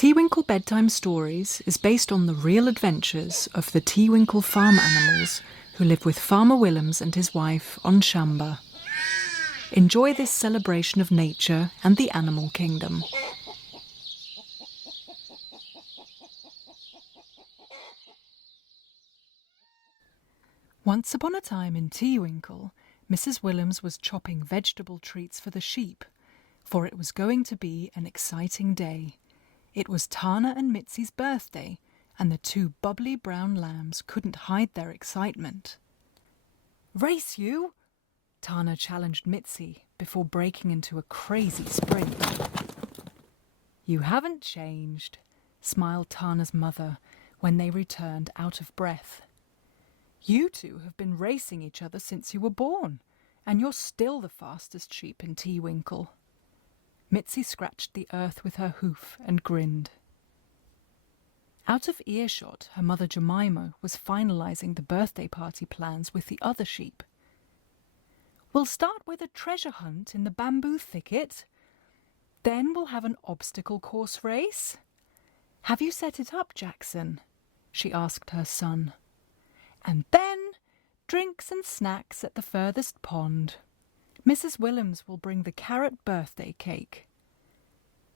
Teewinkle Bedtime Stories is based on the real adventures of the Teewinkle farm animals who live with Farmer Willems and his wife on Shamba. Enjoy this celebration of nature and the animal kingdom. Once upon a time in Teewinkle, Mrs. Willems was chopping vegetable treats for the sheep, for it was going to be an exciting day. It was Tana and Mitzi's birthday, and the two bubbly brown lambs couldn't hide their excitement. "Race you!" Tana challenged Mitzi before breaking into a crazy sprint. "You haven't changed," smiled Tana's mother when they returned out of breath. "You two have been racing each other since you were born, and you're still the fastest sheep in Teewinkle." Mitzi scratched the earth with her hoof and grinned. Out of earshot, her mother Jemima was finalising the birthday party plans with the other sheep. "We'll start with a treasure hunt in the bamboo thicket. Then we'll have an obstacle course race. Have you set it up, Jackson?" she asked her son. "And then drinks and snacks at the furthest pond. Mrs. Willems will bring the carrot birthday cake.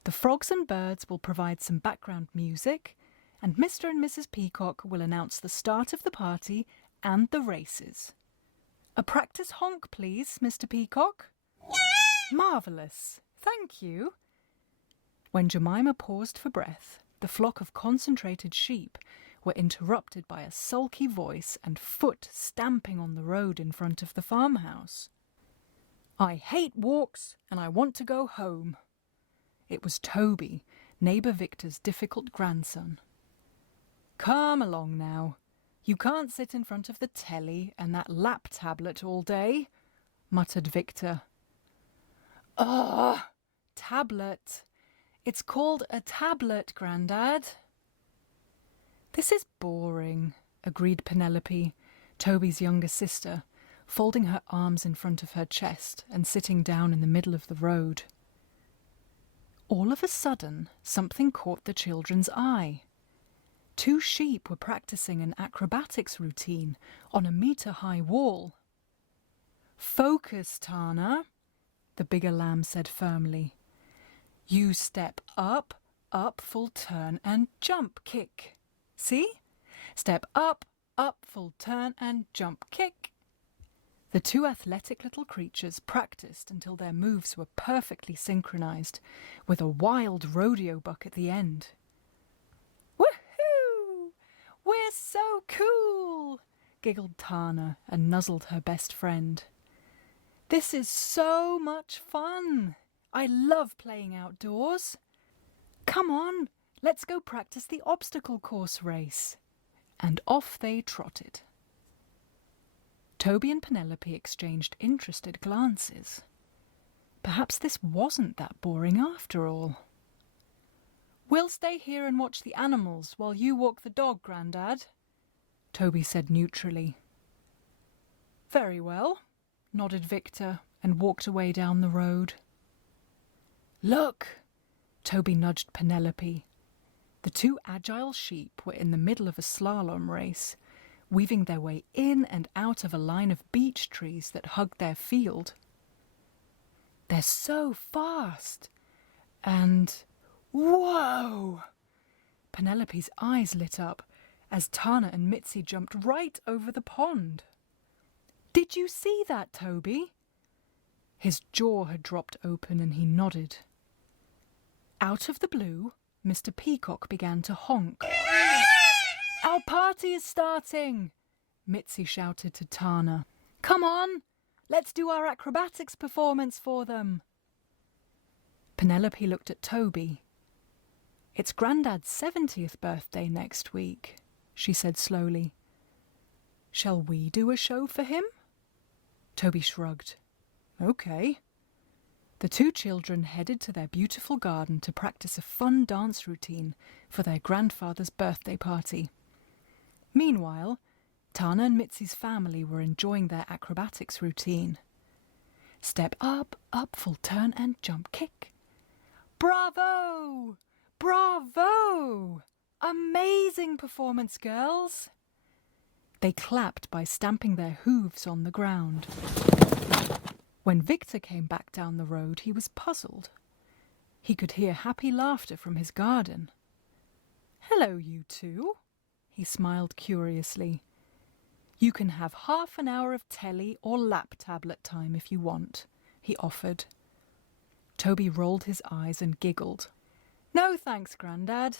The frogs and birds will provide some background music, and Mr. and Mrs. Peacock will announce the start of the party and the races. A practice honk, please, Mr. Peacock." "Marvellous, thank you." When Jemima paused for breath, the flock of concentrated sheep were interrupted by a sulky voice and foot stamping on the road in front of the farmhouse. "I hate walks and I want to go home." It was Toby, neighbour Victor's difficult grandson. "Come along now. You can't sit in front of the telly and that lap tablet all day," muttered Victor. "Ugh, tablet. It's called a tablet, Grandad." "This is boring," agreed Penelope, Toby's younger sister, folding her arms in front of her chest and sitting down in the middle of the road. All of a sudden, something caught the children's eye. Two sheep were practicing an acrobatics routine on a metre-high wall. "Focus, Tana," the bigger lamb said firmly. "You step up, up, full turn and jump, kick. See? Step up, up, full turn and jump, kick." The two athletic little creatures practiced until their moves were perfectly synchronised, with a wild rodeo buck at the end. "Woohoo! We're so cool!" giggled Tana and nuzzled her best friend. "This is so much fun! I love playing outdoors. Come on, let's go practice the obstacle course race." And off they trotted. Toby and Penelope exchanged interested glances. Perhaps this wasn't that boring after all. "We'll stay here and watch the animals while you walk the dog, Grandad," Toby said neutrally. "Very well," nodded Victor and walked away down the road. "Look!" Toby nudged Penelope. The two agile sheep were in the middle of a slalom race, weaving their way in and out of a line of beech trees that hugged their field. "They're so fast! And whoa!" Penelope's eyes lit up as Tana and Mitzi jumped right over the pond. "Did you see that, Toby?" His jaw had dropped open and he nodded. Out of the blue, Mr. Peacock began to honk. "Our party is starting!" Mitzi shouted to Tana. "Come on, let's do our acrobatics performance for them." Penelope looked at Toby. "It's Grandad's 70th birthday next week," she said slowly. "Shall we do a show for him?" Toby shrugged. "Okay." The two children headed to their beautiful garden to practice a fun dance routine for their grandfather's birthday party. Meanwhile, Tana and Mitzi's family were enjoying their acrobatics routine. "Step up, up, full turn and jump, kick. Bravo! Bravo! Amazing performance, girls! They clapped by stamping their hooves on the ground. When Victor came back down the road, he was puzzled. He could hear happy laughter from his garden. "Hello, you two," he smiled curiously. "You can have half an hour of telly or lap tablet time if you want," he offered. Toby rolled his eyes and giggled. "No thanks, Grandad.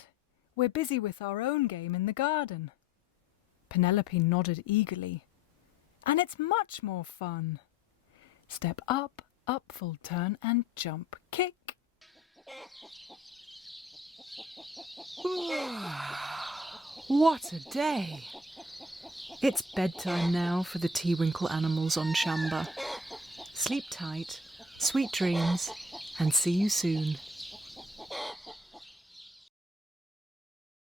We're busy with our own game in the garden." Penelope nodded eagerly. "And it's much more fun. Step up, up, full turn, and jump, kick." What a day! It's bedtime now for the Teawinkle animals on Shamba. Sleep tight, sweet dreams, and see you soon.